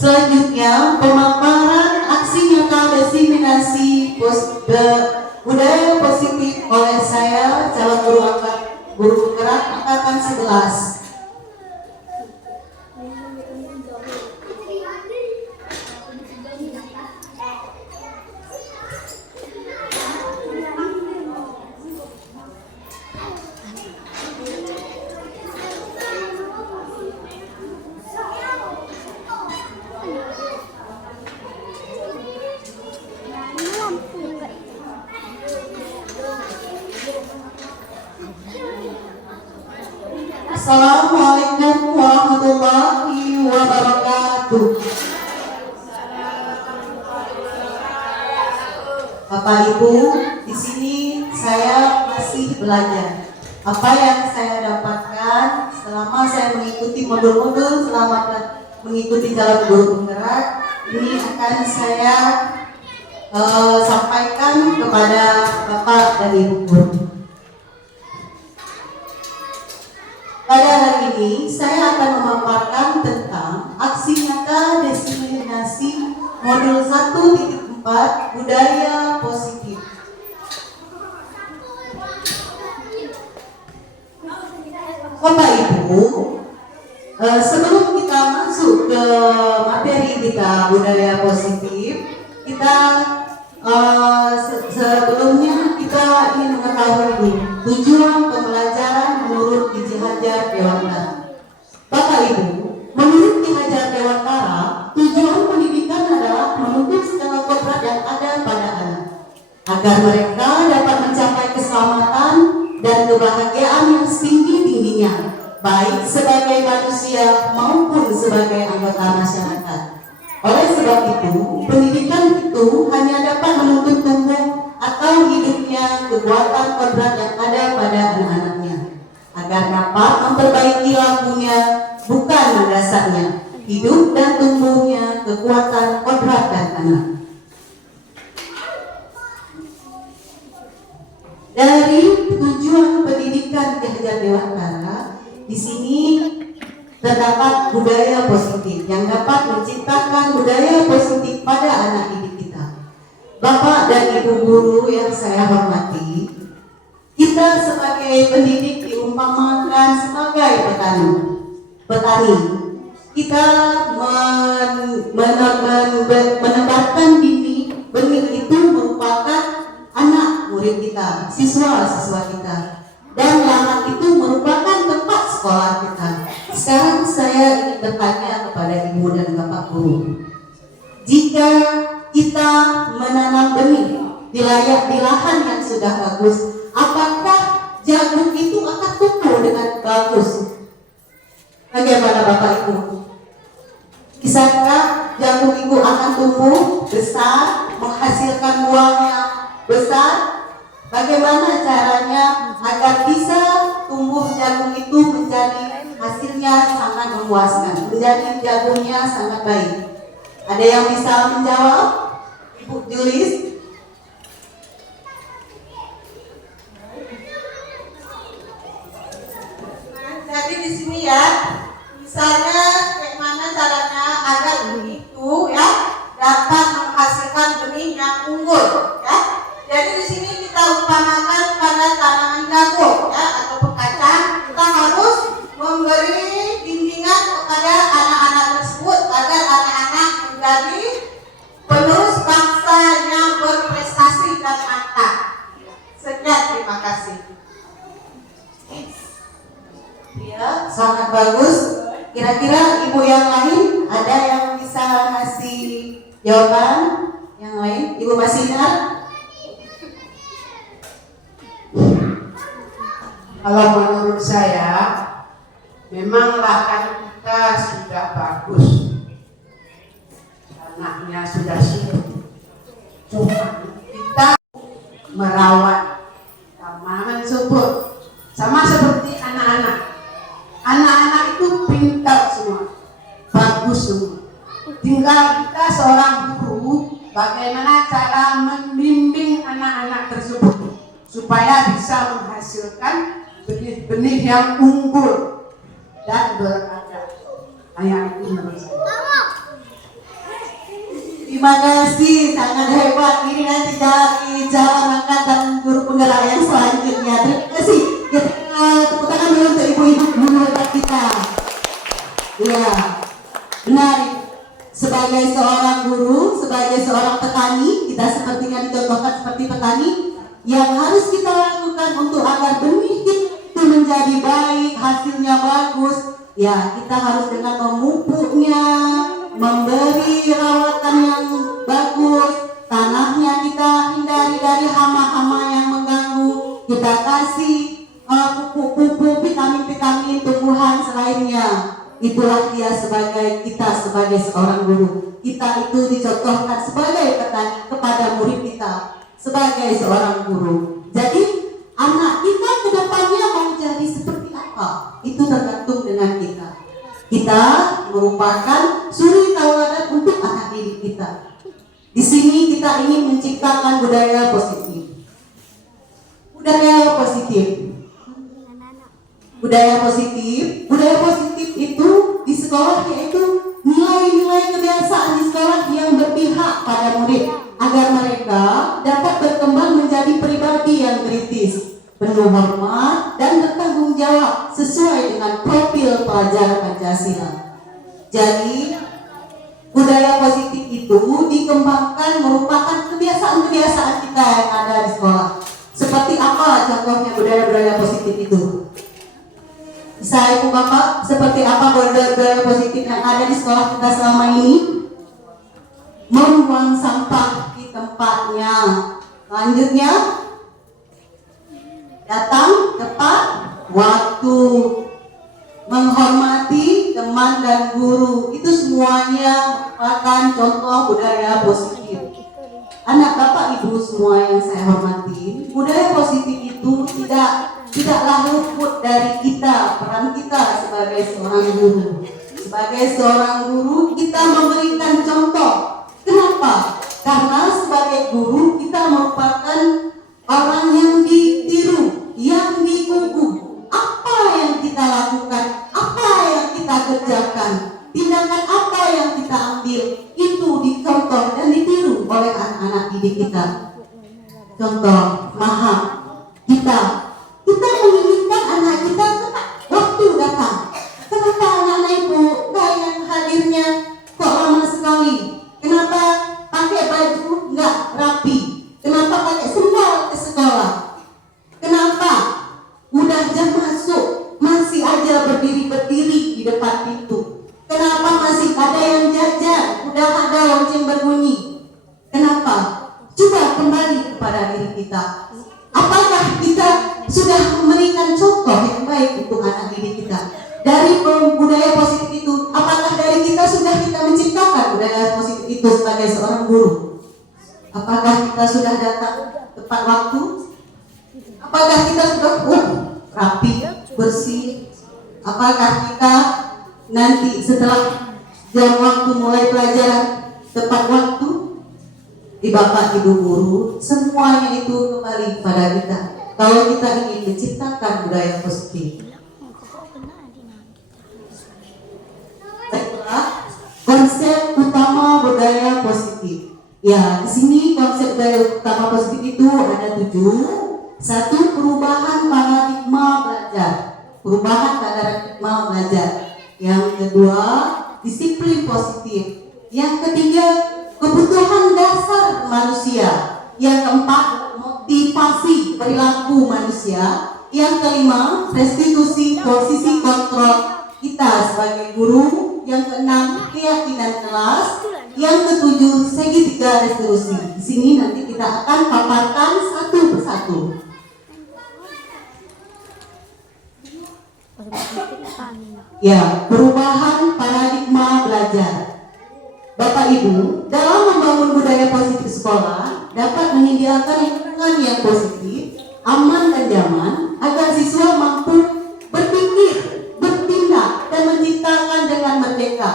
Selanjutnya, pemaparan aksi nyata diseminasi budaya positif oleh saya, calon guru penggerak angkatan 11. Assalamualaikum warahmatullahi wabarakatuh. Bapak Ibu, di sini saya masih belajar. Apa yang saya dapatkan selama saya mengikuti modul-modul, selama mengikuti calon guru penggerak, ini akan saya sampaikan kepada Bapak dan Ibu guru. Pada hari ini saya akan memaparkan tentang aksi nyata diseminasi modul 1.4 budaya positif. Bapak Ibu, sebelum kita masuk ke materi kita budaya positif, kita sebelumnya kita ingin mengetahui tujuan pembelajaran menurut Ki Hajar Dewantara. Bapak Ibu, menurut Ki Hajar Dewantara, tujuan pendidikan adalah menuntut segala kodrat yang ada pada anak, agar mereka dapat mencapai keselamatan dan kebahagiaan yang setinggi-tingginya, baik sebagai manusia maupun sebagai anggota masyarakat. Oleh sebab itu, pendidikan itu hanya dapat menuntut tumbuh atau hidupnya kekuatan kodrat yang ada pada anak-anaknya, agar dapat memperbaiki lakunya, bukan mendasarnya, hidup dan tumbuhnya kekuatan kodrat dan anak. Dari tujuan pendidikan Ki Hajar Dewantara, di sini terdapat budaya positif yang dapat menciptakan budaya positif pada anak didik kita. Bapak dan Ibu guru yang saya hormati, kita sebagai pendidik diumpamakan sebagai petani. Kita menebarkan benih itu merupakan anak murid kita, siswa-siswa kita, dan lahan itu merupakan tempat sekolah kita. Sekarang saya ingin bertanya kepada Ibu dan Bapak guru, jika kita menanam benih di lahan yang sudah bagus, apakah jagung itu akan tumbuh dengan bagus? Bagaimana Bapak Ibu? Bisakah jagung itu akan tumbuh besar, menghasilkan buah yang besar? Bagaimana caranya agar bisa tumbuh jagung itu menjadi hasilnya sangat memuaskan, menjadi jagungnya sangat baik? Ada yang bisa menjawab? Ibu Julis? Jadi di sini ya, misalnya kayak mana caranya agar benih itu ya dapat menghasilkan benih yang unggul ya. Jadi di sini kita umpamakan pada tanaman jagung ya ataupun kacang, kita harus memberi bimbingan kepada anak-anak tersebut agar anak-anak menjadi penerus bangsa yang berprestasi dan mantap. Sekian, terima kasih. Ya, sangat bagus. Kira-kira Ibu yang lain ada yang bisa ngasih jawaban yang lain? Ibu Masinar? Kalau menurut saya, memang lahan kita sudah bagus, tanahnya sudah subur. Cuma kita merawat tanaman subur, sama seperti anak-anak. Anak-anak itu pintar semua, bagus semua. Tinggal kita seorang guru, bagaimana cara membimbing anak-anak tersebut supaya bisa menghasilkan benih-benih yang unggul dan beradab. Hanya itu menurut saya. Terima kasih, sangat hebat. Ini nanti dari jalan angkatan guru penggerak yang selanjutnya. Terima kasih. Kita tepuk tangan dulu untuk ibu-ibu guru hebat kita. Ya, benar. Sebagai seorang guru, sebagai seorang petani, kita sepertinya dicontohkan seperti petani yang harus kita lakukan untuk agar benih itu menjadi baik, hasilnya bagus. Ya, kita harus dengan memupuknya, memberi rawatan yang bagus, tanahnya kita hindari dari hama-hama yang mengganggu, kita kasih pupuk-pupuk, vitamin-vitamin tumbuhan selainnya. Itulah dia sebagai kita sebagai seorang guru. Kita itu dicontohkan sebagai petani kepada murid kita sebagai seorang guru. Jadi anak kita ke depannya mau jadi seperti apa? Itu tergantung dengan kita. Kita merupakan suri tauladan untuk anak didik kita. Di sini kita ingin menciptakan budaya positif. Budaya positif. Budaya positif itu di sekolah yaitu nilai-nilai kebiasaan di sekolah yang berpihak pada murid agar mereka dapat berkembang menjadi pribadi yang kritis, penuh hormat dan bertanggung jawab sesuai dengan profil pelajar Pancasila. Jadi budaya positif itu dikembangkan merupakan kebiasaan-kebiasaan kita yang ada di sekolah. Seperti apa contohnya budaya-budaya positif itu? Bisa Ibu Bapak, seperti apa budaya positif yang ada di sekolah kita selama ini? Membuang sampah di tempatnya. Selanjutnya, datang tepat waktu, menghormati teman dan guru. Itu semuanya merupakan contoh budaya positif. Anak Bapak Ibu semua yang saya hormati, budaya positif itu tidaklah luput dari kita, peran kita sebagai seorang guru. Sebagai seorang guru kita memberikan contoh. Kenapa? Karena sebagai guru kita merupakan orang yang ditiru, yang digugu. Apa yang kita lakukan, apa yang kita kerjakan, tindakan apa yang kita ambil, itu dicontoh dan ditiru oleh anak-anak didik kita. Contoh, kita menginginkan anak kita tepat waktu datang. Kenapa anak-anak ibu yang hadirnya kok lama sekali? Kenapa pakai baju nggak rapi? Kenapa pakai sendal ke sekolah? Kenapa udah jam masuk masih aja berdiri di depan pintu? Kenapa masih ada yang jajan? Udah ada lonceng berbunyi. Kenapa? Coba kembali kepada diri kita. Apakah kita sudah memberikan contoh yang baik untuk anak didik kita? Dari budaya positif itu, apakah dari kita sudah menciptakan budaya positif itu sebagai seorang guru? Apakah kita sudah datang tepat waktu? Apakah kita sudah rapi, bersih? Apakah kita nanti setelah jam waktu mulai pelajaran tepat waktu? Di Bapak Ibu guru, semuanya itu kembali pada kita. Kalau kita ingin menciptakan budaya positif. Konsep utama budaya positif. Ya, di sini konsep budaya utama positif itu ada 7. 1, perubahan paradigma belajar. Perubahan paradigma belajar. Yang kedua, disiplin positif. Yang ketiga, kebutuhan dasar manusia. Yang keempat, motivasi perilaku manusia. Yang kelima, restitusi posisi kontrol kita sebagai guru. Yang keenam, keyakinan kelas. Yang ketujuh, segitiga restitusi. Di sini nanti kita akan paparkan satu persatu. Ya, perubahan paradigma belajar. Bapak Ibu, dalam membangun budaya positif sekolah dapat menyediakan lingkungan yang positif, aman dan nyaman agar siswa mampu berpikir, bertindak dan menciptakan dengan merdeka,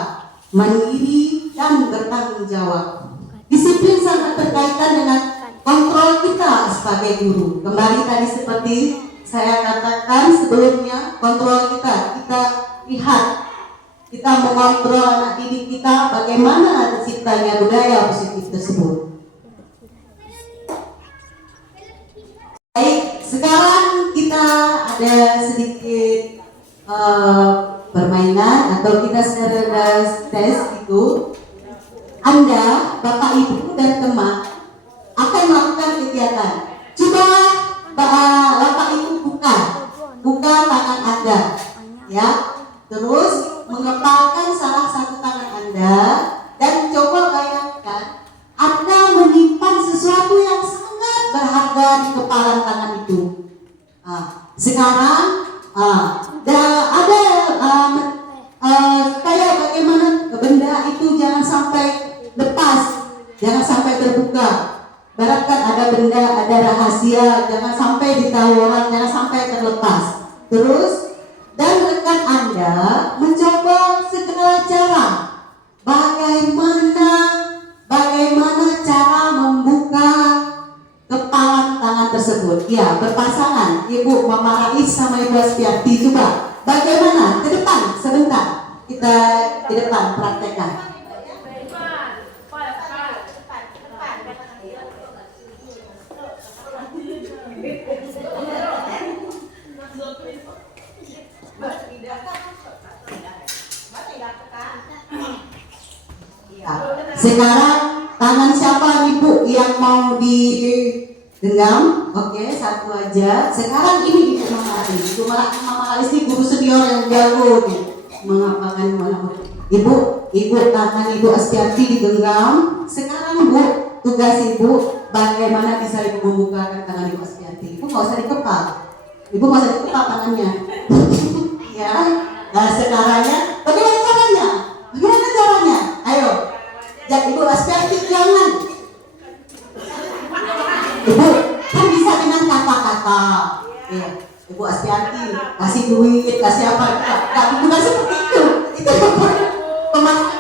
mandiri dan bertanggung jawab. Disiplin sangat berkaitan dengan kontrol kita sebagai guru. Kembali tadi seperti saya katakan sebelumnya, kontrol kita lihat. Kita mengontrol anak didik kita bagaimana disiplin terciptanya budaya positif tersebut. Baik, sekarang kita ada sedikit permainan atau kita secara tes itu. Anda, Bapak Ibu dan teman akan melakukan kegiatan. Coba Bapak Ibu buka tangan Anda, ya. Terus mengepalkan salah satu tangan Anda dan coba bayangkan Anda menyimpan sesuatu yang sangat berharga di kepalan tangan itu. Sekarang ada kayak bagaimana benda itu jangan sampai lepas, jangan sampai terbuka. Baratkan ada benda, ada rahasia, jangan sampai ditahu orang, jangan sampai terlepas. Terus dan rekan Anda mencoba segala cara bagaimana cara membuka kepalan tangan tersebut. Ya, berpasangan Ibu Mama Rais sama Ibu Astianti. Coba bagaimana? Ke depan sebentar. Kita di depan praktekkan. Sekarang tangan siapa Ibu yang mau digenggam? Oke, satu aja. Sekarang ini Ibu Mama Rais. Ibu Mama Rais ini guru senior yang jago nih menghafalkan mana. Ibu tangan Ibu Astianti digenggam. Sekarang Bu, tugas Ibu bagaimana bisa Ibu membukakan tangan Ibu Astianti. Ibu nggak usah dikepal. Ibu nggak usah dikepal tangannya. Ya. Nah, sekarangnya bagaimana caranya? Bagaimana caranya? Ayo. Ibu Astianti jangan. Ibu kan bisa dengan kata-kata. Ya. Ibu Astianti kasih duit, kasih apa? Bukan seperti itu. Itu pemahaman.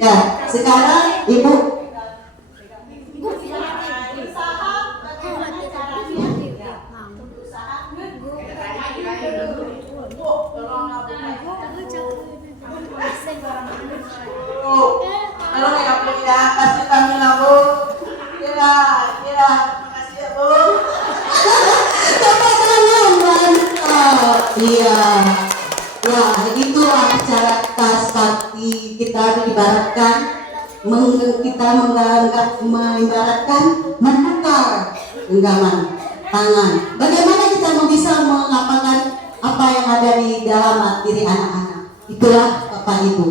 Ya, sekarang Ibu kalau nggak punya kasih kami lah Bu. Kira, makasih ya Bu. Tepuk tangan mantap. Iya. Wah, itulah cara Kasati kita ibaratkan kita mengibaratkan membuka genggaman tangan. Bagaimana kita bisa mengapakan apa yang ada di dalam diri anak-anak? Itulah Bapak Ibu.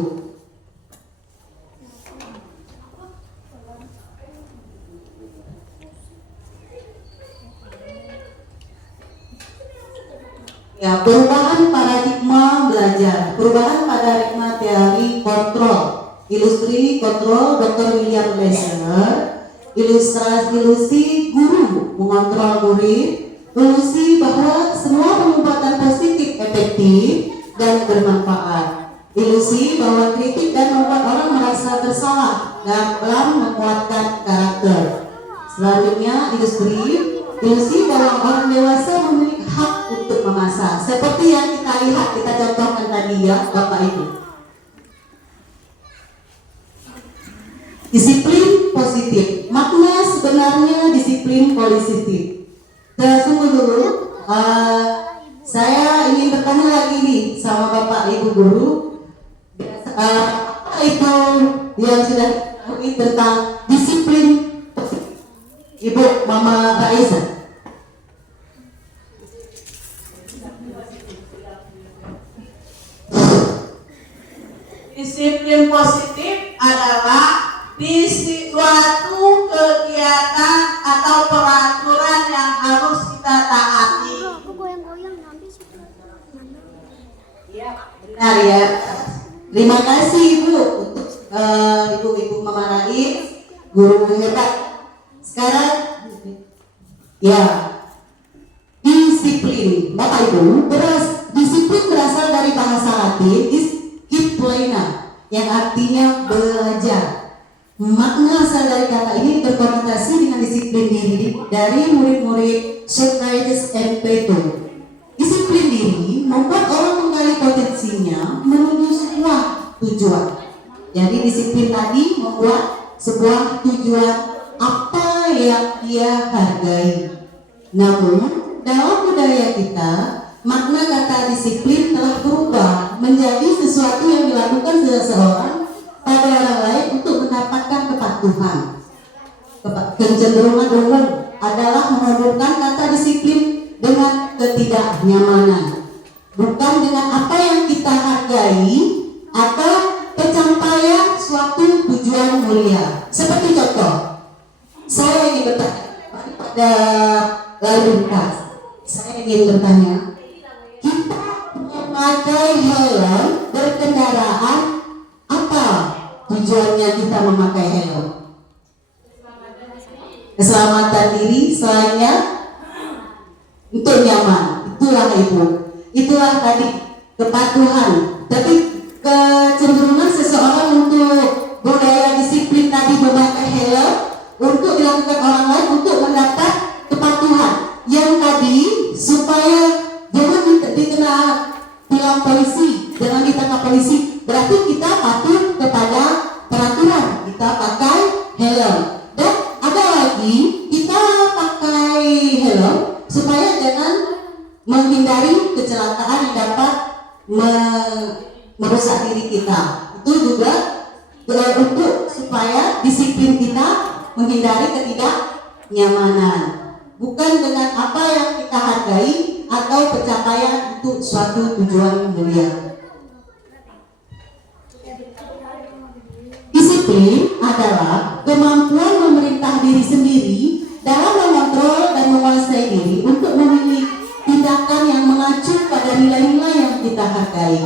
Ya, perubahan paradigma belajar, perubahan paradigma teori kontrol, ilustrasi kontrol Dr. William Lesser, ilusi guru mengontrol murid, ilusi bahwa semua pengobatan positif efektif dan bermanfaat, ilusi bahwa kritik dan membuat orang merasa bersalah dalam menguatkan karakter. Selanjutnya ilusi bahwa orang dewasa memiliki hak untuk memasak, seperti yang kita lihat, kita contohkan tadi ya Bapak Ibu. Disiplin positif, makna sebenarnya disiplin positif. Tunggu dulu, saya ingin bertanya lagi nih sama Bapak Ibu guru. Itu yang sudah tahu tentang disiplin positif. Ibu Mama Raisa. Disiplin positif adalah di suatu kegiatan atau peraturan yang harus kita taati. Iya, benar ya. Terima kasih Ibu untuk Ibu Mama Rais. guru hebat. Sekarang, ya, disiplin. Bapak Ibu, disiplin berasal dari bahasa Latin disciplina, yang artinya belajar. Makna asal dari kata ini berkonotasi dengan disiplin diri dari murid-murid Socrates and Plato. Disiplin diri membuat orang menggali potensinya menuju sebuah tujuan. Jadi disiplin tadi membuat sebuah tujuan apa yang dia hargai. Namun dalam budaya kita, makna kata disiplin telah berubah menjadi sesuatu yang dilakukan seseorang pada orang lain untuk mendapatkan kepatuhan. Kecenderungan umum adalah menghubungkan kata disiplin dengan ketidaknyamanan, bukan dengan apa yang kita hargai atau pencapaian suatu tujuan mulia. Seperti contoh, saya ingin bertanya pada lalu lintas. Saya ingin bertanya, kita memakai helm berkendaraan, apa tujuannya kita memakai helm? Keselamatan diri, selainnya untuk nyaman. Itulah Ibu, itulah tadi kepatuhan. Tapi kecenderungan seseorang untuk budaya disiplin tadi memakai helm untuk dilakukan orang lain untuk mendapat kepatuhan yang tadi, supaya jangan dikena tilang polisi, jangan ditangkap polisi. Berarti kita patuh kepada peraturan, kita pakai helm. Dan ada lagi, kita pakai helm supaya jangan menghindari kecelakaan yang dapat merusak diri kita. Itu juga untuk supaya disiplin kita menghindari ketidaknyamanan, bukan dengan apa yang kita hargai atau pencapaian untuk suatu tujuan mulia. Disiplin adalah kemampuan memerintah diri sendiri dalam mengontrol dan menguasai diri untuk memilih tindakan yang mengacu pada nilai-nilai yang kita hargai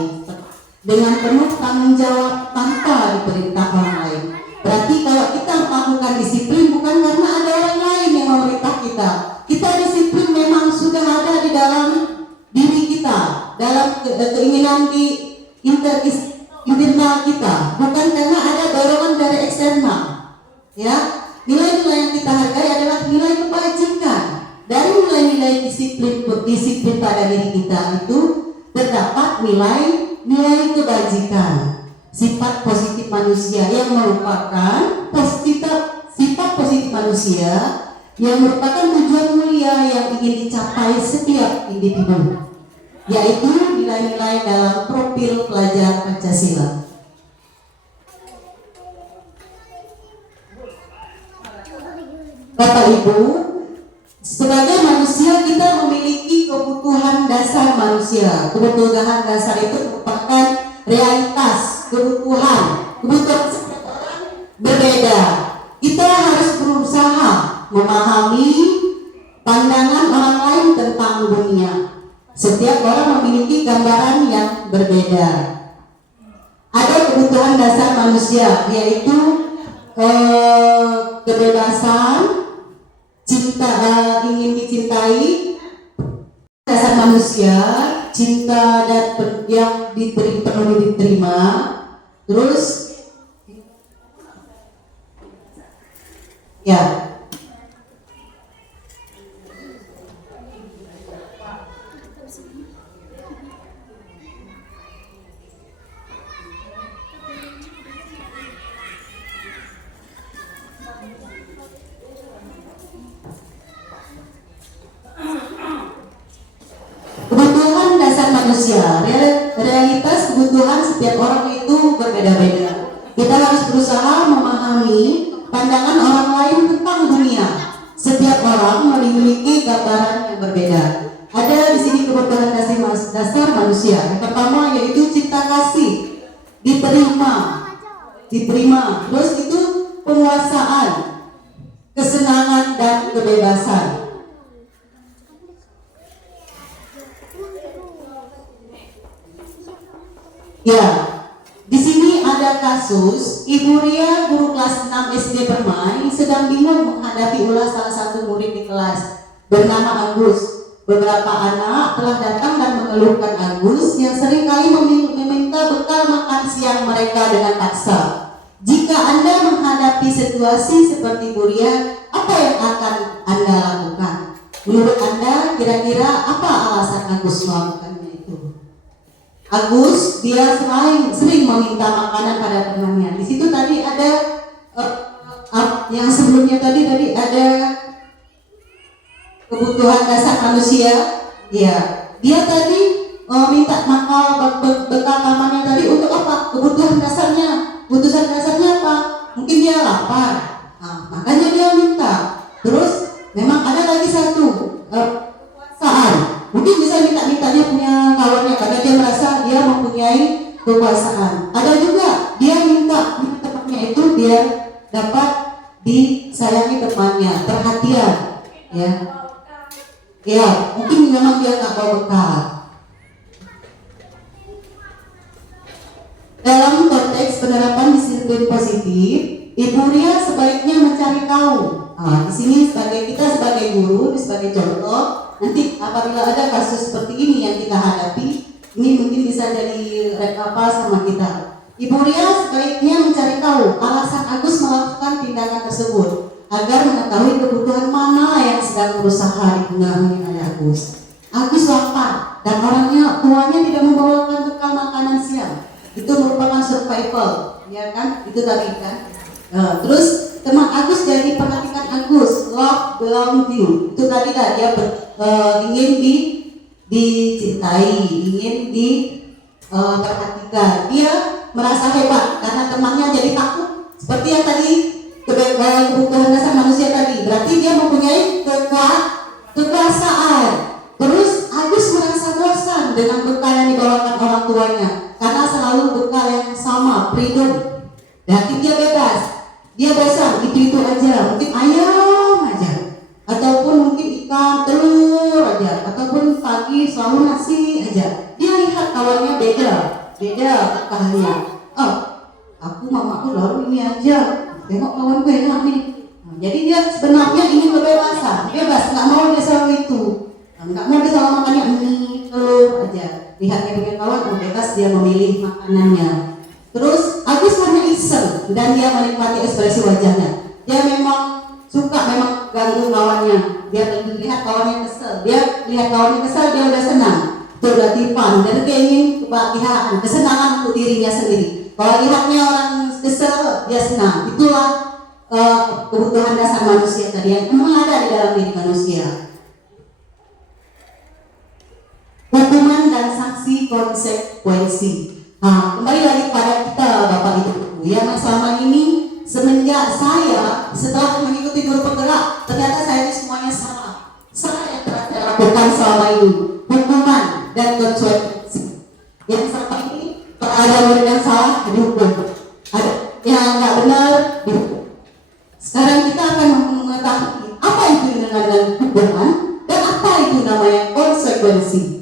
dengan penuh tanggung jawab tanpa diperintah orang lain. Berarti kalau kita melakukan disiplin bukan karena ada orang lain yang memerintah kita. Kita disiplin memang sudah ada di dalam diri kita, dalam keinginan di internal kita, bukan karena ada dorongan dari eksternal. Ya, nilai-nilai yang kita hargai adalah nilai kebajikan. Dari nilai-nilai disiplin pada diri kita itu terdapat nilai kebajikan, sifat positif manusia yang merupakan sifat positif manusia yang merupakan tujuan mulia yang ingin dicapai setiap individu, yaitu nilai-nilai dalam profil pelajar Pancasila. Bapak Ibu, sebagai manusia kita memiliki kebutuhan dasar manusia. Kebutuhan dasar itu merupakan realitas kebutuhan setiap orang berbeda. Kita harus berusaha memahami pandangan orang lain tentang dunia. Setiap orang memiliki gambaran yang berbeda. Ada kebutuhan dasar manusia, yaitu kebebasan, ingin dicintai, dasar manusia, cinta dan yang perlu diterima. Terus ya, kebutuhan dasar manusia, realitas kebutuhan setiap orang itu berbeda-beda. Kita harus berusaha memahami pandangan orang lain tentang dunia. Setiap orang memiliki gambaran yang berbeda. Ada di sini kebutuhan dasar manusia. Yang pertama yaitu cinta kasih, diterima. Terus itu penguasaan, kesenangan dan kebebasan. Ya, di sini ada kasus Ibu Ria, guru kelas 6 SD Permai, sedang bingung menghadapi ulah salah satu murid di kelas bernama Agus. Beberapa anak telah datang dan mengeluhkan Agus yang seringkali meminta bekal makan siang mereka dengan paksa. Jika Anda menghadapi situasi seperti Buria, apa yang akan Anda lakukan? Menurut Anda, kira-kira apa alasan Agus melakukannya itu? Agus, dia sering meminta makanan pada temannya. Di situ tadi ada yang sebelumnya tadi ada kebutuhan dasar manusia. Ya, dia tadi minta bekal pamannya tadi untuk apa? Kebutuhan dasarnya. Kebutuhan dasarnya apa? Mungkin dia lapar. Nah, makanya dia minta. Terus memang ada lagi satu kekuasaan. Mungkin bisa minta dia punya kawannya karena dia merasa dia mempunyai kekuasaan. Ada juga dia minta temannya itu biar dapat disayangi temannya, perhatian. Ya, mungkin memang dia nggak bawa bekal. Dalam konteks penerapan disiplin positif, Ibu Ria sebaiknya mencari tahu. Di sini kita sebagai guru, sebagai contoh, nanti apabila ada kasus seperti ini yang kita hadapi, ini mungkin bisa jadi apa sama kita. Ibu Ria sebaiknya mencari tahu alasan Agus melakukan tindakan tersebut agar mengetahui kebutuhan mana yang sedang berusaha dipenuhi oleh Agus. Agus lapar dan tuanya tidak membawakan bekal makanan siang. Itu merupakan survival, ya kan? Itu tadi kan. Terus teman Agus jadi perhatikan Agus, love belong to you. Itu tadi lah dia ingin dicintai, ingin diperhatikan. Dia merasa hebat karena temannya jadi takut. Seperti yang tadi kebutuhan dasar manusia tadi. Berarti dia mempunyai kekuasaan. Terus Agus merasa bosan dengan bekal yang dibawakan orang tuanya karena selalu bekal yang sama, freedom. Berarti dia bebas. Dia bosan, itu aja. Mungkin ayam aja, ataupun mungkin ikan, telur aja, ataupun pagi selalu nasi aja. Dia lihat kawannya beda bekalnya. Aku mamaku lalu ini aja. Tengok kawanku enak nih. Jadi dia sebenarnya ingin kebebasan, bebas, nggak mau dia selalu itu. Nggak mau dia selalu makannya mie, telur aja. Lihat dia punya kawan, bebas dia memilih makanannya. Terus Agus hanya iseng dan dia menikmati ekspresi wajahnya. Dia memang suka ganggu kawannya. Dia lihat kawannya kesel. Dia lihat kawannya kesel, dia udah senang. Itu berarti fun. Dan dia ingin kebahagiaan, kesenangan untuk dirinya sendiri. Kalau lihatnya orang kesel, dia senang. Itulah kebutuhan dasar manusia tadi yang memang ada di dalam diri manusia. Hukuman dan sanksi konsekuensi. Kembali lagi pada kita Bapak Ibu yang selama ini semenjak saya setelah mengikuti guru penggerak ternyata saya itu semuanya salah yang telah saya lakukan selama ini, hukuman dan konsekuensi. Yang selama ini ada murid yang salah dihukum, ada yang nggak benar dihukum. Sekarang kita akan mengetahui apa itu dengan hukuman dan apa itu namanya konsekuensi.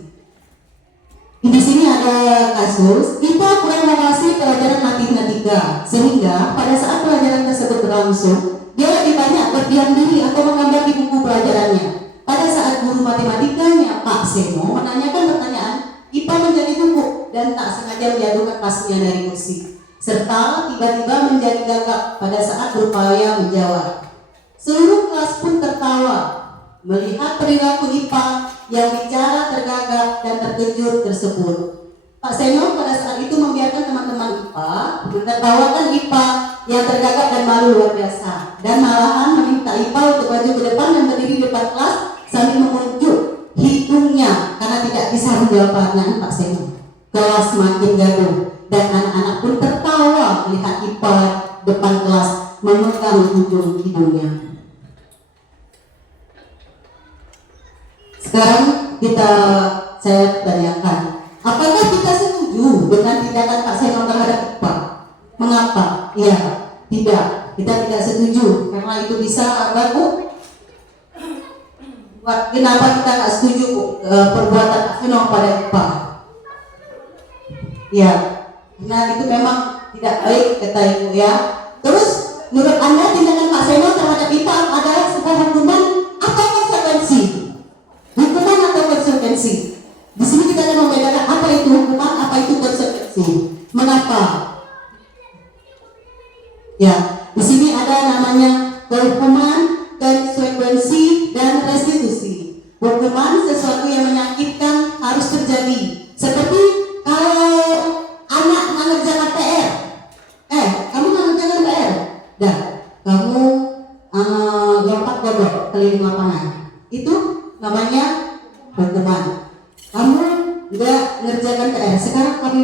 Di sini ada kasus IPA kurang mengawasi pelajaran matematika sehingga pada saat pelajaran tersebut berlangsung dia lebih banyak berdiam diri atau menggambar di buku pelajarannya. Pada saat guru matematikanya Pak Seno menanyakan pertanyaan, IPA menjadi gugup dan tak sengaja menjatuhkan tasnya dari kursi serta tiba-tiba menjadi gagap pada saat berupaya menjawab. Seluruh kelas pun tertawa melihat perilaku IPA yang bicara tergagap dan terkejut tersebut. Pak Seno pada saat itu membiarkan teman-teman IPA menertawakan IPA yang tergagap dan malu luar biasa, dan malahan meminta IPA untuk maju ke depan dan berdiri di depan kelas sambil menunjuk hidungnya karena tidak bisa menjawab pertanyaan Pak Seno. Kelas makin gaduh dan anak-anak pun tertawa melihat IPA depan kelas memegang ujung hidungnya. Sekarang saya tanyakan, apakah kita setuju dengan tindakan Pak Seno terhadap IPA? Mengapa? Iya, tidak. Kita tidak setuju karena itu bisa baku. Kenapa kita nggak setuju perbuatan Pak Seno pada IPA? Ya, karena itu memang tidak baik kata Ibu ya. Terus menurut Anda tindakan Pak Seno terhadap Ya, di sini ada namanya kehukuman, konsekuensi, dan restitusi. Hukuman sesuatu yang menyakitkan harus terjadi. Seperti kalau anak mengerjakan PR, kamu mengerjakan PR, dah, kamu lompat godok keliling lapangan, itu namanya hukuman. Kamu nggak mengerjakan PR, sekarang kamu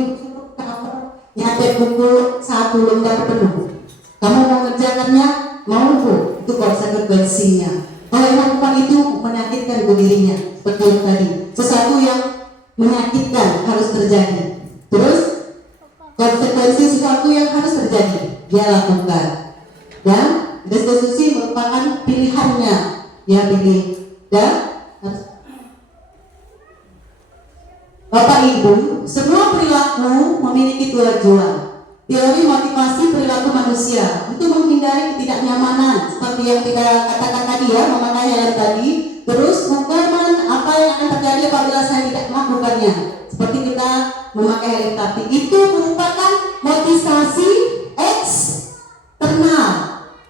nyatet buku 1 lembar penuh. Kamu mau mengerjakannya, mau bu, itu konsekuensinya. Kalau yang lakukan itu menyakitkan ke dirinya, seperti yang tadi, sesuatu yang menyakitkan harus terjadi. Terus konsekuensi sesuatu yang harus terjadi, dia lakukan. Dan restitusi merupakan pilihannya, ya pilih. Dan Bapak Ibu, semua perilaku memiliki tujuan. Teori motivasi perilaku manusia itu menghindari ketidaknyamanan seperti yang kita katakan tadi ya, memakai helm tadi. Terus hukuman apa yang akan terjadi apabila saya tidak melakukannya, seperti kita memakai helm tadi, itu merupakan motivasi eksternal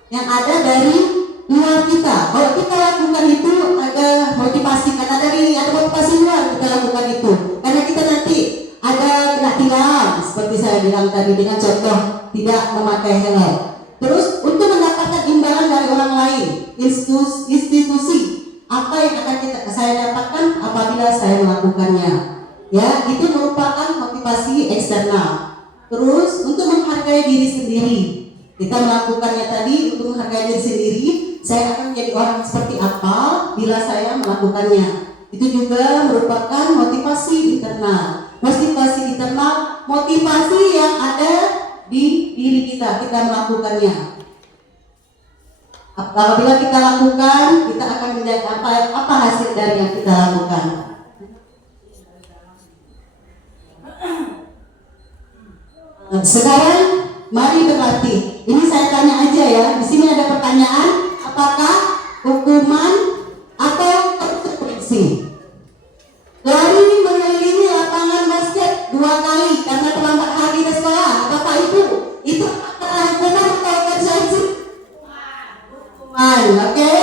yang ada dari luar kita. Kalau kita lakukan itu ada motivasi, karena ada motivasi luar kita lakukan itu, karena kita nanti ada kena tilang seperti saya bilang tadi dengan contoh tidak memakai helm. Terus untuk mendapatkan imbalan dari orang lain, institusi, apa yang akan saya dapatkan apabila saya melakukannya, ya itu merupakan motivasi eksternal. Terus untuk menghargai diri sendiri, kita melakukannya tadi untuk menghargai diri sendiri. Saya akan menjadi orang seperti apa bila saya melakukannya. Itu juga merupakan motivasi internal. Motivasi internal, motivasi yang ada di diri kita melakukannya. Apabila kita lakukan, kita akan menjadi apa hasil dari yang kita lakukan. Sekarang mari berlatih. Ini saya tanya aja ya. Di sini ada pertanyaan. Apakah hukuman atau konsekuensi? Lari mengelilingi lapangan basket 2 kali karena terlambat hari ke sekolah, Bapak Ibu, itu hukuman atau konsekuensi? Hukuman, oke?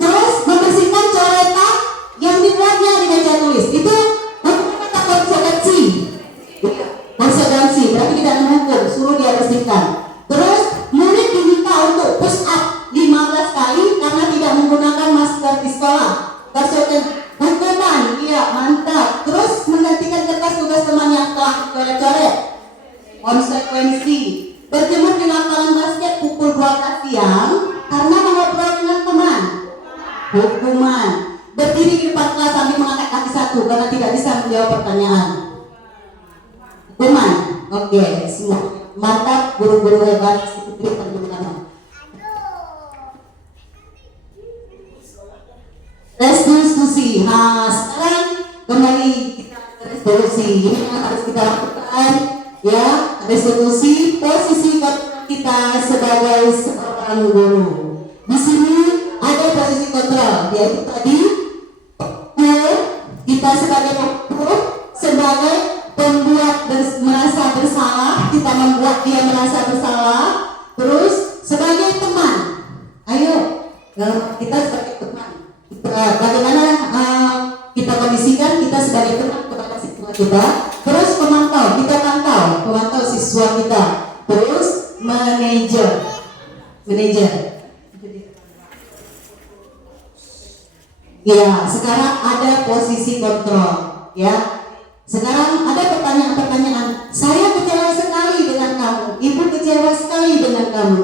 Terus membersihkan coretan yang dibuatnya di meja tulis, itu hukuman atau konsekuensi? Konsekuensi, berarti tidak menghukum, suruh dia bersihkan. Terus murid diminta untuk push up 15 kali karena tidak menggunakan masker di sekolah. Hukuman, iya mantap. Terus menggantikan kertas tugas teman yang telah coret-coret. Konsekuensi, berjemur di lapangan basket pukul 12 siang karena mengobrol dengan teman. Hukuman, berdiri di depan kelas sambil mengangkat kaki 1 karena tidak bisa menjawab pertanyaan. Hukuman, oke, semua mantap, guru-guru hebat. Restitusi. Nah, sekarang kembali kita ke restitusi. Ini yang harus kita lakukan, ya. Restitusi, posisi kita sebagai seorang guru. Di sini ada posisi kontrol, yaitu tadi kita sebagai guru, sebagai pembuat merasa bersalah, kita membuat dia merasa bersalah. Terus sebagai teman, ayo kita sebagai teman. Bagaimana kita kondisikan kita sebagai teman kepada siswa kita. Terus pemantau siswa kita. Terus manajer. Ya, sekarang ada posisi kontrol, ya. Sekarang ada pertanyaan. Saya kecewa sekali dengan kamu. Ibu kecewa sekali dengan kamu.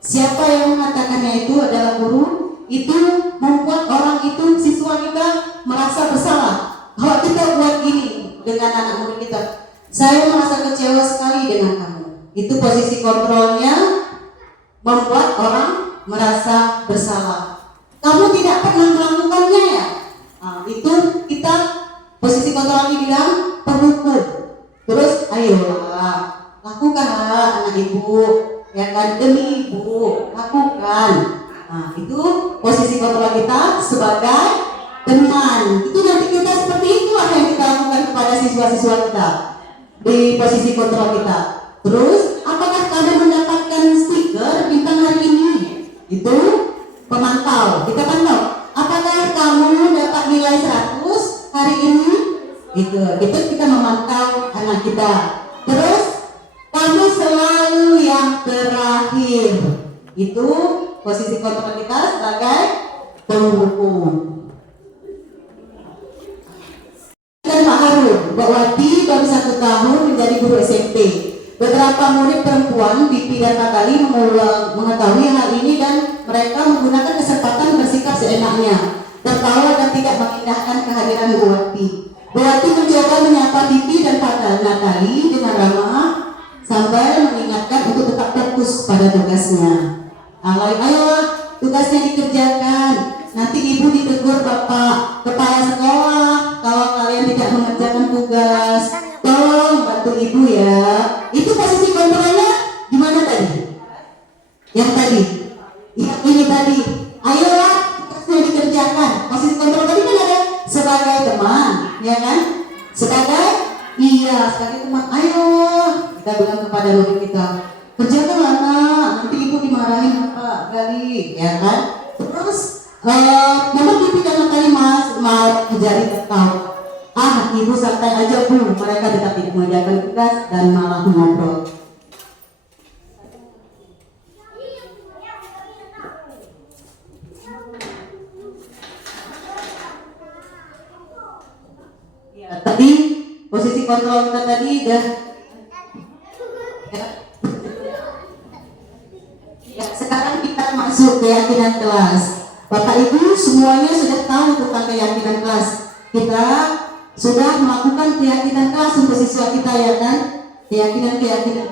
Siapa yang mengatakannya itu adalah guru. Itu membuat orang itu, siswa kita merasa bersalah. Kalau kita buat gini dengan anak murid kita, saya merasa kecewa sekali dengan kamu. Itu posisi kontrolnya, membuat orang merasa bersalah. Kamu tidak pernah melakukannya ya? Nah, itu kita posisi kontrol ini bilang penghukum. Terus ayolah, lakukanlah anak ibu, ya kan, demi ibu, lakukan. Nah, itu posisi kontrol kita sebagai teman. Itu nanti kita seperti itu yang kita lakukan kepada siswa-siswa kita di posisi kontrol kita. Terus, apakah kamu mendapatkan stiker Itu pemantau. Kita pantau. Apakah kamu dapat nilai 100 hari ini? Itu kita memantau anak kita. Terus kamu selalu yang terakhir. Itu posisi kontrol kita sebagai penghukum. Dan Pak Harun, Mbak Wati baru 1 tahun menjadi guru SMP. Beberapa murid perempuan Bibi dan Pak Kali mengetahui hal ini dan mereka menggunakan kesempatan bersikap seenaknya, tertawa dan tidak mengindahkan kehadiran Bu Wati. Bu Wati mencoba menyapa Bibi dan Pak Kali dengan ramah sambil mengingatkan untuk tetap fokus pada tugasnya. Ayolah, tugasnya dikerjakan. Nanti ibu ditegur Bapak Kepala Sekolah kalau kalian tidak mengerjakan tugas. Tolong bantu ibu ya. Itu posisi kontrolnya gimana tadi? Yang tadi? Yang ini tadi. Ayolah, tugasnya dikerjakan. Posisi kontrol tadi kan ada sebagai teman, ya kan? Sebagai teman. Ayo, kita bilang kepada murid kita, kerjakanlah nak, nanti ibu dimarahin Pak Gali, ya kan? Terus memang Bibi karena tadi mau ajari tahu. Ibu santai aja Bu, mereka tetap tidak mengerjakan tugas dan malah ngobrol. Ya, tadi posisi kontrol kita tadi udah. Ya, sekarang kita masuk keyakinan kelas. Bapak Ibu semuanya sudah tahu tentang keyakinan kelas. Kita sudah melakukan keyakinan kelas untuk siswa kita, ya kan? Keyakinan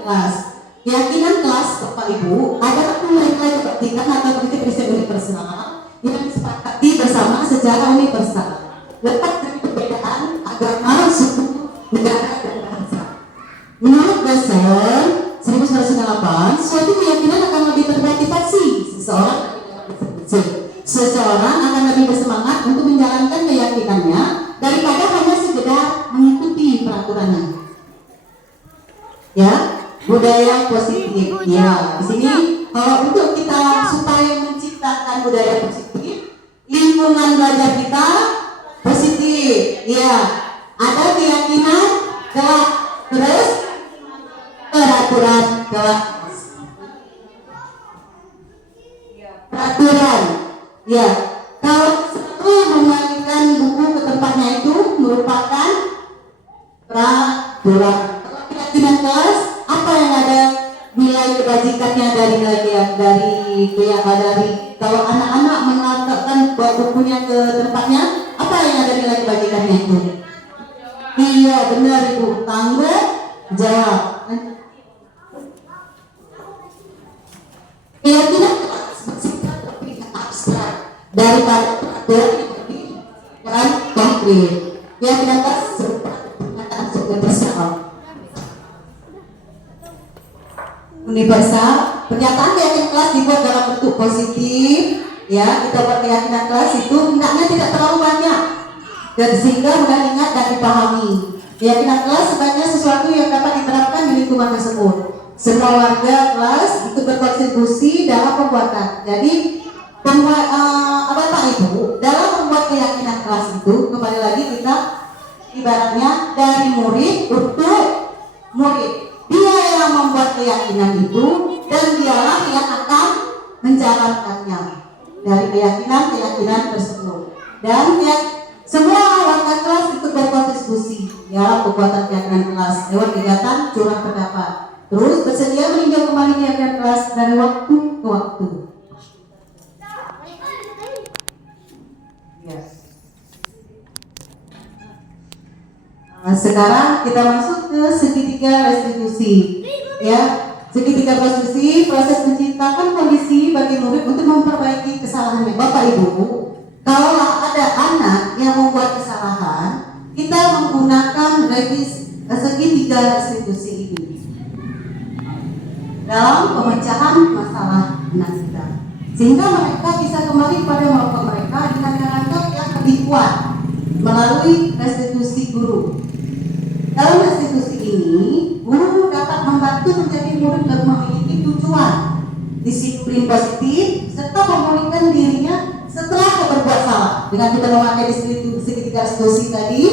kelas. Keyakinan kelas Bapak Ibu adalah nilai-nilai kebaktian atau prinsip-prinsip universal yang disepakati bersama secara universal, lepas dari perbedaan agama, suku, negara, dan bahasa. Menurut dasar 1998, suatu keyakinan akan lebih termotivasi seseorang akan lebih bersemangat untuk menjalankan keyakinannya daripada hanya sekedar mengikuti peraturannya. Ya, budaya positif. Ya, di sini kalau untuk kita supaya menciptakan budaya positif, lingkungan belajar kita positif. Ya, ada keyakinan kelak, terus peraturan kelak. Peraturan. Ya, kalau membagikan buku ke tempatnya itu merupakan peraturan. Kalau keyakinan kelas, apa yang ada nilai kebajikannya dari kalau anak-anak mengatakan bawa bukunya ke tempatnya, apa yang ada nilai kebajikannya itu? Iya benar Ibu, tanggung jawab. Keyakinan kelas bersifat lebih abstrak daripada peraturan konkret. Keyakinan kelas serupa pernyataan universal. Pernyataan keyakinan kelas dibuat dalam bentuk positif. Ya, kita buat keyakinan kelas itu hendaknya tidak terlalu banyak dan sehingga mudah diingat dan dipahami. Keyakinan kelas sebaiknya sesuatu yang dapat diterapkan di lingkungan tersebut. Semua warga kelas itu berkontribusi dalam pembuatan. Jadi Bapak Ibu dalam membuat keyakinan kelas itu kembali lagi kita ibaratnya dari murid untuk murid. Dia yang membuat keyakinan itu dan dialah yang akan menjalankannya dari keyakinan tersebut. Dan ya, semua warga kelas ikut berkontribusi dalam pembuatan keyakinan kelas lewat kegiatan curah pendapat. Terus bersedia meninjau kembali keyakinan kelas dari waktu ke waktu. Ya. Sekarang kita masuk ke segitiga restitusi. Ya, segitiga restitusi proses menciptakan kondisi bagi murid untuk memperbaiki kesalahannya. Bapak Ibu, kalau ada anak yang membuat kesalahan, kita menggunakan segitiga restitusi ini dalam pemecahan masalah anak kita, sehingga mereka bisa kembali pada kelompok mereka dengan rangka yang lebih kuat melalui restitusi guru. Dalam restitusi ini, guru dapat membantu menjadi murid dan memiliki tujuan disiplin positif, serta memulihkan dirinya setelah berbuat salah. Dengan kita memakai segitiga restitusi tadi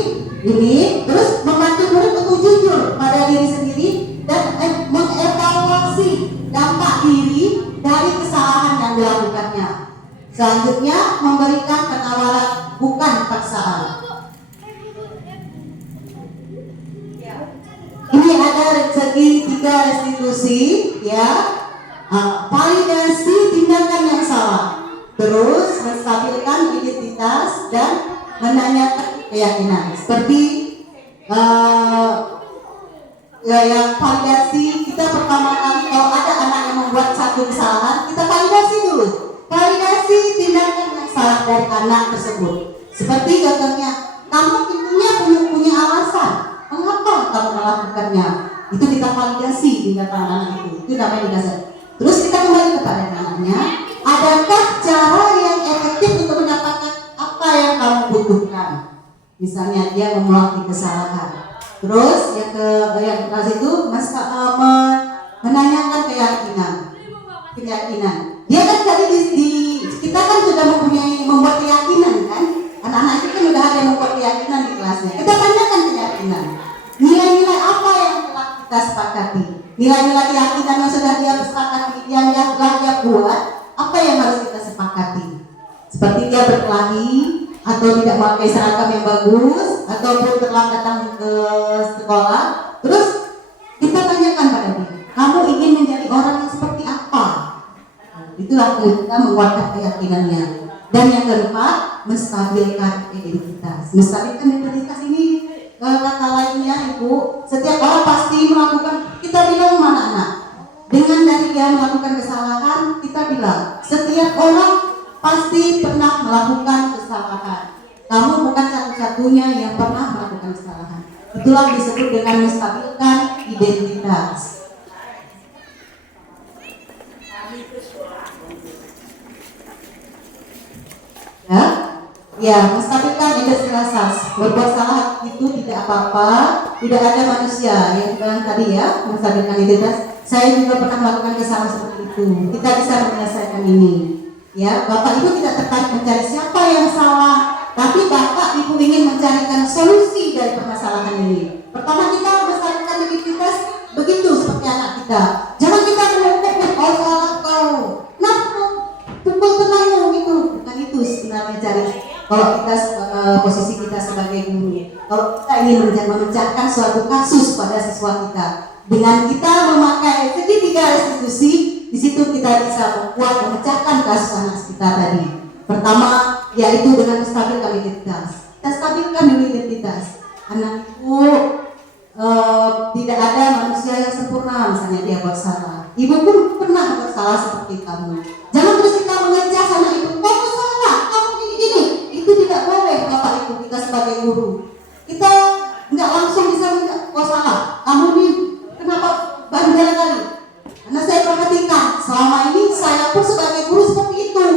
ini, terus membantu murid untuk jujur pada diri sendiri dan mengevaluasi dampak diri dari kesalahan yang dilakukannya. Selanjutnya, memberikan penawaran bukan paksaan. Ini ada segitiga restitusi, ya. Validasi tindakan yang salah, terus menstabilkan identitas dan menanyakan keyakinan. Seperti yang validasi, kita pertama kali kalau ada anak yang membuat satu kesalahan, kita validasi dulu. Validasi tindakan yang salah dari anak tersebut. Seperti contohnya, kamu punya alasan mengapa kamu melakukannya. Itu kita validasi tindakan anak itu namanya dasar. Terus kita kembali kepada anaknya, adakah cara yang efektif untuk mendapatkan apa yang kamu butuhkan? Misalnya dia mengulangi kesalahan. Terus yang itu menanyakan keyakinan. Dia kan tadi kita kan sudah membuat keyakinan kan? Anak-anak itu kan sudah ada yang membuat keyakinan di kelasnya. Kita tanyakan keyakinan. Nilai-nilai apa yang telah kita sepakati? Nilai-nilai keyakinan yang sudah dia sepakati, yang telah dia buat, apa yang harus kita sepakati? Seperti dia berkelahi, atau tidak memakai seragam yang bagus, ataupun telah datang ke sekolah. Terus kita tanyakan pada dia, kamu ingin menjadi orang yang seperti apa? Itulah kita menguatkan keyakinannya. Dan yang keempat, menstabilkan identitas. Menstabilkan identitas ini kata lainnya, Ibu, setiap orang pasti melakukan, kita bilang mana anak, dengan dari dia melakukan kesalahan, kita bilang setiap orang pasti pernah melakukan kesalahan. Kamu bukan satu-satunya yang pernah melakukan kesalahan. Itulah disebut dengan menstabilkan identitas. Ya, menstabilkan identitas. Berbuat salah itu tidak apa-apa, tidak ada manusia yang bilang tadi ya, menstabilkan identitas. Saya juga pernah melakukan kesalahan seperti itu. Kita bisa menyelesaikan ini. Ya, Bapak Ibu tidak tertarik mencari siapa yang salah, tapi Bapak Ibu ingin mencarikan solusi dari permasalahan ini. Pertama kita menstabilkan identitas begitu seperti anak kita. Jangan kita menuntut, oh salah kau, kenapa pukul temanmu gitu. Bukan itu sebenarnya cari. Kalau kita posisi kita sebagai guru, kalau kita ingin memecahkan suatu kasus pada siswa kita, dengan kita memakai segitiga restitusi, di situ kita bisa memecahkan kasus anak kita tadi. Pertama, yaitu dengan menstabilkan identitas. Kita stabilkan dulu identitas. Anak itu tidak ada manusia yang sempurna, misalnya dia buat salah. Ibu pun pernah buat salah seperti kamu. Jangan terus kita mengejar anak itu, kamu salah, kamu gini. Itu tidak boleh Bapak Ibu, kita sebagai guru. Kita nggak langsung bisa kau salah, kamu ini kenapa bandel kali? Karena saya perhatikan selama ini saya pun sebagai guru seperti itu.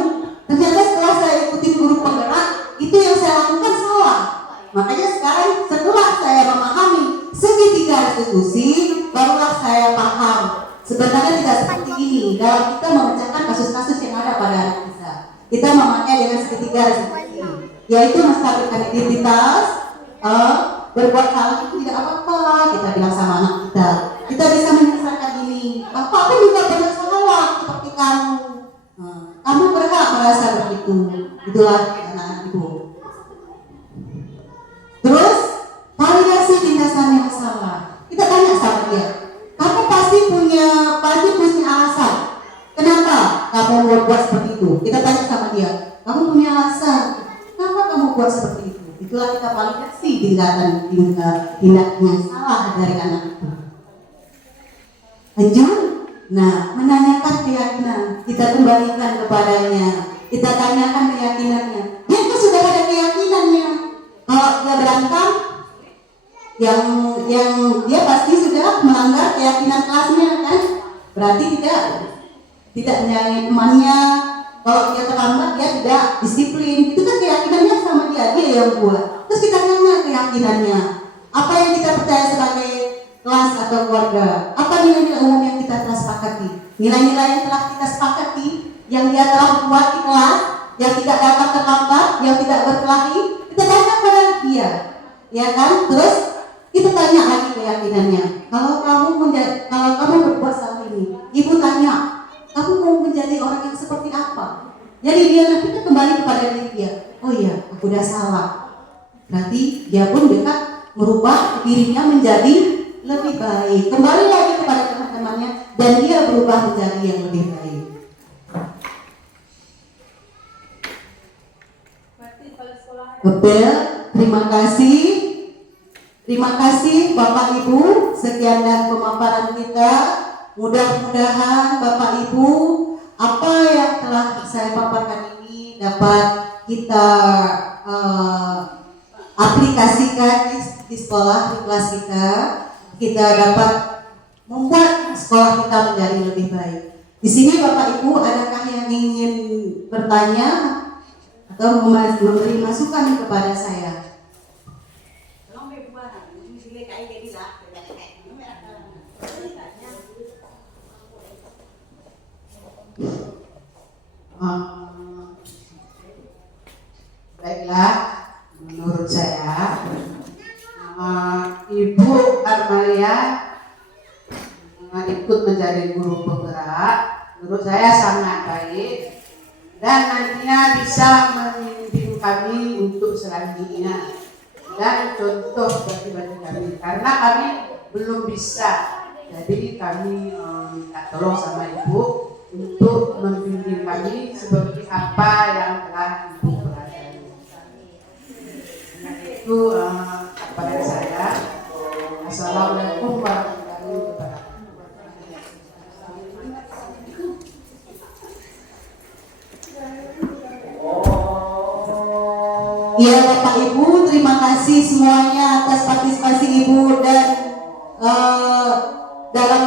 Ternyata setelah saya ikuti guru penggerak, itu yang saya lakukan salah. Makanya sekarang setelah saya memahami segitiga restitusi, barulah saya paham sebenarnya tidak seperti ini dalam kita memecahkan kasus-kasus yang ada pada anak kita. Kita memakai dengan segitiga restitusi, yaitu menstabilkan identitas. Berbuat salah itu tidak apa-apa, kita bilang sama anak kita. Kita bisa menyelesaikan ini. Bapak pun juga pernah salah seperti kamu. Kamu berhak merasa begitu. Itulah anak-anak Ibu. Terus validasi tindakan yang salah. Kita tanya sama dia, kamu pasti punya alasan. Kenapa kamu berbuat seperti itu? Kita tanya sama dia, kamu punya alasan. Kenapa kamu buat seperti itu? Itulah kita validasi tindakan yang salah dari anak itu. Lanjut. Nah, menanyakan keyakinan, kita kembalikan kepadanya. Kita tanyakan keyakinannya. Dia kan sudah ada keyakinannya. Kalau dia berantem, yang dia pasti sudah melanggar keyakinan kelasnya kan? Berarti tidak menyayangi temannya. Kalau dia terlambat, dia tidak disiplin. Itu kan keyakinannya sama dia yang buat. Terus kita tanya keyakinannya. Apa yang kita percaya sebagai kelas atau keluarga? Apa nilai-nilai umum yang kita telah sepakati? Nilai-nilai yang telah kita sepakati yang dia telah buat di kelas, yang tidak datang terlambat, yang tidak berkelahi, kita tanya pada dia, ya kan? Terus kita tanya lagi keyakinannya. Kalau kamu berbuat salah ini, ibu tanya, kamu mau menjadi orang yang seperti apa? Jadi dia nanti kita kembali kepada diri dia. Oh iya, aku udah salah. Berarti dia pun dekat merubah dirinya menjadi lebih baik. Kembali lagi kepada teman-temannya dan dia berubah menjadi yang lebih baik. Betul, terima kasih. Terima kasih Bapak Ibu, sekian dan pemaparan kita. Mudah-mudahan Bapak Ibu apa yang telah saya paparkan ini dapat kita aplikasikan di sekolah, di kelas kita. Kita dapat membuat sekolah kita menjadi lebih baik. Di sini Bapak Ibu, adakah yang ingin bertanya atau memberi masukan kepada saya? Baiklah, menurut saya Ibu Armalia ikut menjadi guru penggerak, menurut saya sangat baik dan nantinya bisa memimpin kami untuk selanjutnya dan contoh bagi kami, karena kami belum bisa, jadi kami minta tolong sama Ibu untuk membimbing kami seperti apa yang telah Ibu pelajari. Itu kepada saya. Assalamualaikum warahmatullahi wabarakatuh. Ya Bapak Ibu, terima kasih semuanya atas partisipasi Ibu dan dalam